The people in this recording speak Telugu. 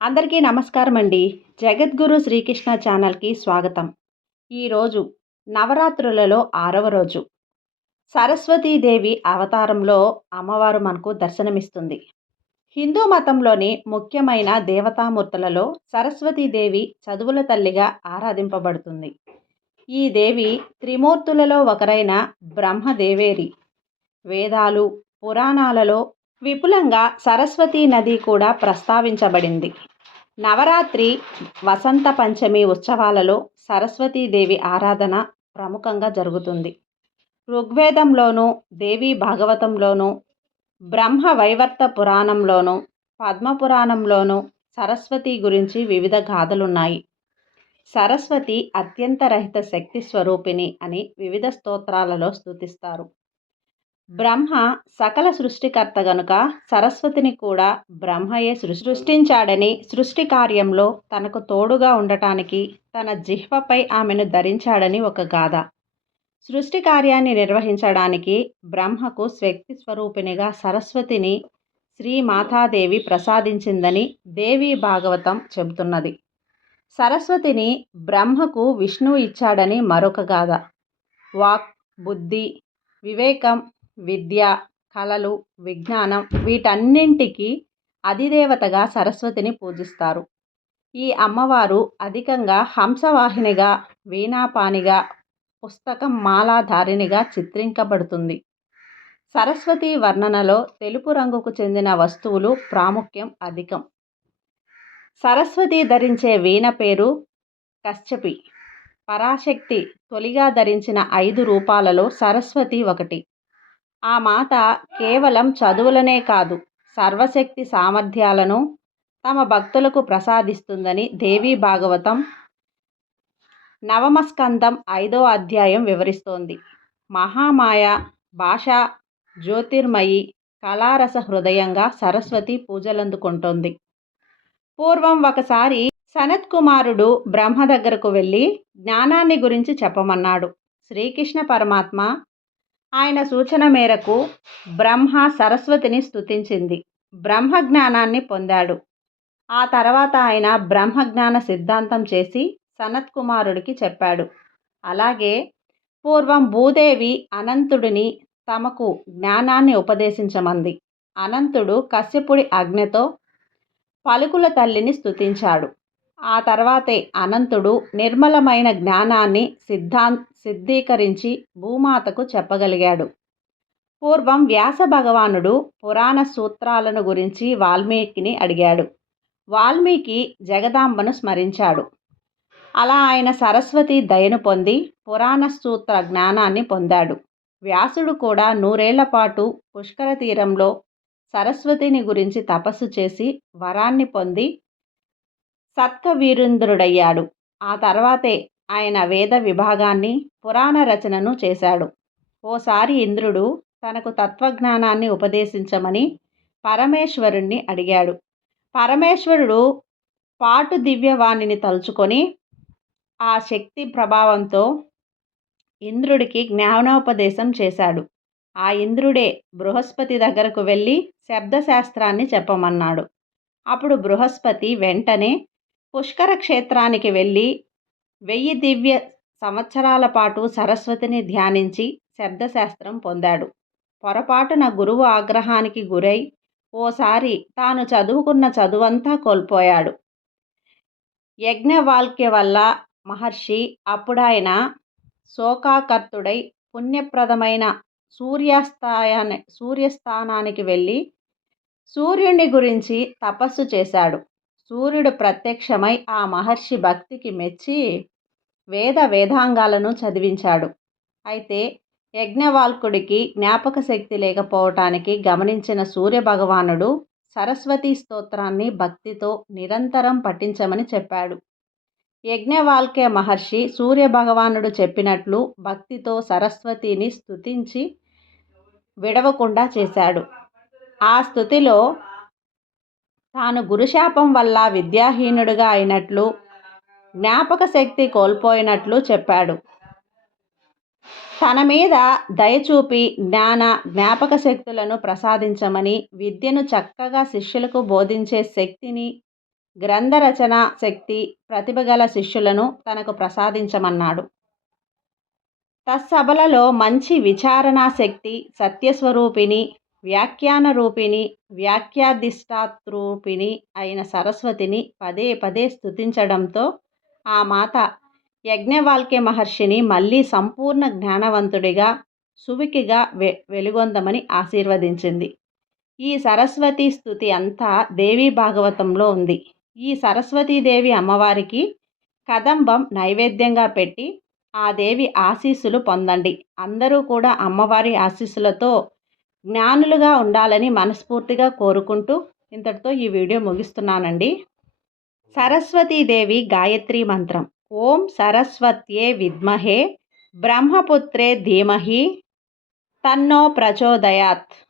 అందరికీ నమస్కారం అండి జగద్గురు శ్రీకృష్ణ ఛానల్కి స్వాగతం. ఈరోజు నవరాత్రులలో ఆరవ రోజు. సరస్వతీదేవి అవతారంలో అమ్మవారు మనకు దర్శనమిస్తుంది. హిందూ మతంలోని ముఖ్యమైన దేవతామూర్తులలో సరస్వతీదేవి చదువుల తల్లిగా ఆరాధింపబడుతుంది. ఈ దేవి త్రిమూర్తులలో ఒకరైన బ్రహ్మదేవేరి. వేదాలు పురాణాలలో విపులంగా సరస్వతీ నది కూడా ప్రస్తావించబడింది. నవరాత్రి వసంత పంచమి ఉత్సవాలలో సరస్వతీదేవి ఆరాధన ప్రముఖంగా జరుగుతుంది. ఋగ్వేదంలోనూ దేవీ భాగవతంలోనూ బ్రహ్మ వైవర్త పురాణంలోనూ పద్మపురాణంలోనూ సరస్వతి గురించి వివిధ గాథలున్నాయి. సరస్వతి అత్యంత రహిత శక్తి స్వరూపిణి అని వివిధ స్తోత్రాలలో స్థుతిస్తారు బ్రహ్మ సకల సృష్టికర్త గనుక సరస్వతిని కూడా బ్రహ్మయే సృష్టించాడని సృష్టి కార్యంలో తనకు తోడుగా ఉండటానికి తన జిహ్వపై ఆమెను ధరించాడని ఒక గాథ. సృష్టి కార్యాన్ని నిర్వహించడానికి బ్రహ్మకు శక్తి స్వరూపిణిగా సరస్వతిని శ్రీ మాతాదేవి ప్రసాదించిందని దేవీ భాగవతం చెబుతున్నది. సరస్వతిని బ్రహ్మకు విష్ణువు ఇచ్చాడని మరొక గాథ. వాక్ బుద్ధి వివేకం విద్య కళలు విజ్ఞానం వీటన్నింటికి అధిదేవతగా సరస్వతిని పూజిస్తారు. ఈ అమ్మవారు అధికంగా హంసవాహినిగా వీణాపానిగా పుస్తకం మాలాధారిణిగా చిత్రించబడుతుంది. సరస్వతి వర్ణనలో తెలుపు రంగుకు చెందిన వస్తువులు ప్రాముఖ్యం అధికం. సరస్వతి ధరించే వీణ పేరు కశ్యపి. పరాశక్తి తొలిగా ధరించిన ఐదు రూపాలలో సరస్వతి ఒకటి. ఆ మాత కేవలం చదువులనే కాదు సర్వశక్తి సామర్థ్యాలను తమ భక్తులకు ప్రసాదిస్తుందని దేవీ భాగవతం నవమస్కందం ఐదో అధ్యాయం వివరిస్తోంది. మహామాయ భాష జ్యోతిర్మయి కళారస హృదయంగా సరస్వతి పూజలందుకుంటోంది. పూర్వం ఒకసారి సనత్ కుమారుడు బ్రహ్మ దగ్గరకు వెళ్ళి జ్ఞానాన్ని గురించి చెప్పమన్నాడు. శ్రీకృష్ణ పరమాత్మ ఆయన సూచన మేరకు బ్రహ్మ సరస్వతిని స్థుతించింది బ్రహ్మ జ్ఞానాన్ని పొందాడు. ఆ తర్వాత ఆయన బ్రహ్మజ్ఞాన సిద్ధాంతం చేసి సనత్ కుమారుడికి చెప్పాడు. అలాగే పూర్వం భూదేవి అనంతుడిని తమకు జ్ఞానాన్ని ఉపదేశించమంది. అనంతుడు కశ్యపుడి ఆజ్ఞతో పలుకుల తల్లిని స్తుతించాడు. ఆ తర్వాతే అనంతుడు నిర్మలమైన జ్ఞానాన్ని సిద్ధాన్ సిద్ధీకరించి భూమాతకు చెప్పగలిగాడు. పూర్వం వ్యాస భగవానుడు పురాణ సూత్రాలను గురించి వాల్మీకిని అడిగాడు. వాల్మీకి జగదాంబను స్మరించాడు. అలా ఆయన సరస్వతి దయను పొంది పురాణ సూత్ర జ్ఞానాన్ని పొందాడు. వ్యాసుడు కూడా నూరేళ్ళ పాటు పుష్కర తీరంలో సరస్వతిని గురించి తపస్సు చేసి వరాన్ని పొంది సత్కవీరుంద్రుడయ్యాడు ఆ తర్వాతే ఆయన వేద విభాగాన్ని పురాణ రచనను చేశాడు. ఓసారి ఇంద్రుడు తనకు తత్వజ్ఞానాన్ని ఉపదేశించమని పరమేశ్వరుణ్ణి అడిగాడు. పరమేశ్వరుడు పాటు దివ్యవాణిని తలుచుకొని ఆ శక్తి ప్రభావంతో ఇంద్రుడికి జ్ఞానోపదేశం చేశాడు. ఆ ఇంద్రుడే బృహస్పతి దగ్గరకు వెళ్ళి శబ్దశాస్త్రాన్ని చెప్పమన్నాడు. అప్పుడు బృహస్పతి వెంటనే పుష్కర క్షేత్రానికి వెళ్ళి వెయ్యి దివ్య సంవత్సరాల పాటు సరస్వతిని ధ్యానించి శబ్దశాస్త్రం పొందాడు. పొరపాటున గురువు ఆగ్రహానికి గురై ఓసారి తాను చదువుకున్న చదువంతా కోల్పోయాడు. యజ్ఞవాల్క్య వల్ల మహర్షి అప్పుడాయన శోకాకర్తుడై పుణ్యప్రదమైన సూర్యాస్తాయాన్ని సూర్యస్థానానికి వెళ్ళి సూర్యుని గురించి తపస్సు చేశాడు. సూర్యుడు ప్రత్యక్షమై ఆ మహర్షి భక్తికి మెచ్చి వేద వేదాంగాలను చదివించాడు. అయితే యజ్ఞవాల్కుడికి జ్ఞాపక శక్తి లేకపోవటానికి గమనించిన సూర్యభగవానుడు సరస్వతీ స్తోత్రాన్ని భక్తితో నిరంతరం పఠించమని చెప్పాడు. యజ్ఞవాల్కే మహర్షి సూర్యభగవానుడు చెప్పినట్లు భక్తితో సరస్వతిని స్తుతించి విడవకుండా చేశాడు. ఆ స్థుతిలో తాను గురుశాపం వల్ల విద్యాహీనుడిగా అయినట్లు జ్ఞాపక శక్తి కోల్పోయినట్లు చెప్పాడు. తన మీద దయచూపి జ్ఞాన జ్ఞాపక శక్తులను ప్రసాదించమని విద్యను చక్కగా శిష్యులకు బోధించే శక్తిని గ్రంథరచన శక్తి ప్రతిభగల శిష్యులను తనకు ప్రసాదించమన్నాడు. తత్సభలలో మంచి విచారణా శక్తి సత్యస్వరూపిణి వ్యాఖ్యాన రూపిణి వ్యాఖ్యాధిష్టాతృపిణి అయిన సరస్వతిని పదే పదే స్థుతించడంతో ఆ మాత యజ్ఞవాల్కే మహర్షిని మళ్ళీ సంపూర్ణ జ్ఞానవంతుడిగా సువికిగా వె వెలుగొందమని ఆశీర్వదించింది. ఈ సరస్వతి స్థుతి అంతా దేవీ భాగవతంలో ఉంది. ఈ సరస్వతీదేవి అమ్మవారికి కదంబం నైవేద్యంగా పెట్టి ఆ దేవి ఆశీస్సులు పొందండి. అందరూ కూడా అమ్మవారి ఆశీస్సులతో జ్ఞానులుగా ఉండాలని మనస్ఫూర్తిగా కోరుకుంటూ ఇంతటితో ఈ వీడియో ముగిస్తున్నానండి. సరస్వతీదేవి గాయత్రి మంత్రం. ఓం సరస్వత్యే విద్మహే బ్రహ్మపుత్రే ధీమహి తన్నో ప్రచోదయాత్.